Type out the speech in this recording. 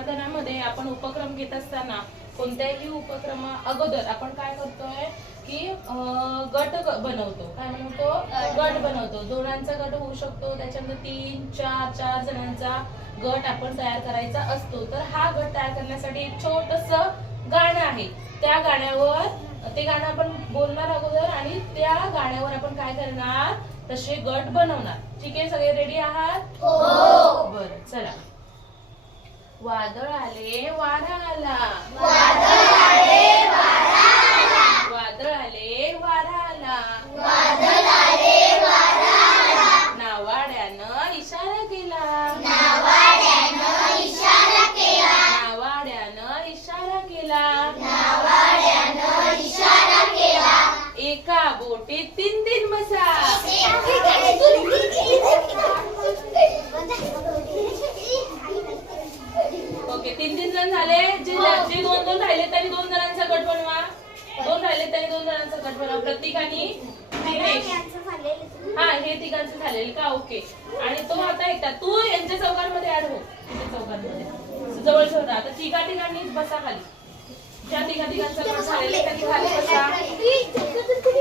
संवर्धनामध्ये आपण उपक्रम घेत असताना कोणत्याही उपक्रमा अगोदर आपण काय करतोय की गट बनवतो. काय बनवतो? गट बनवतो. दोनांचा गट होऊ शकतो, त्याच्यानंतर 3, 4, 4 जणांचा गट आपण तयार करायचा असतो. तर हा गट तयार करण्यासाठी एक छोटस गाणं आहे. त्या गाण्यावर ते गाणं आपण बोलणार अगोदर आणि त्या गाण्यावर आपण काय करणार, तसे गट बनवणार. ठीक आहे, सगळे रेडी आहात? हो. बरं, चला. वादळ आले वारा आला, वादळ आले वारा आला, वादळ आले वारा आला, वादळ आले वारा आला, नावाड्यानं इशारा केला, नावाड्यानं इशारा केला, नावाड्यानं इशारा केला, नावाड्यानं इशारा केला, एका बोटीत 3 बसा. ओके, 3 जण झाले. जे 2 राहिले त्यांनी 2 जणांचा गट बनवा. 2 राहिले त्यांनी 2 जणांचा गट बनवा. प्रत्येकाने हा, हे तिघांचं झालेलं का? ओके. आणि तो आता एकटा, तू यांच्या चौघांमध्ये ऍड हो. चौघांमध्ये जवळ ठेवता. आता तिघांनीच बसा खाली. ज्या तिघांचा गट झालेला त्यांनी खाली बसा.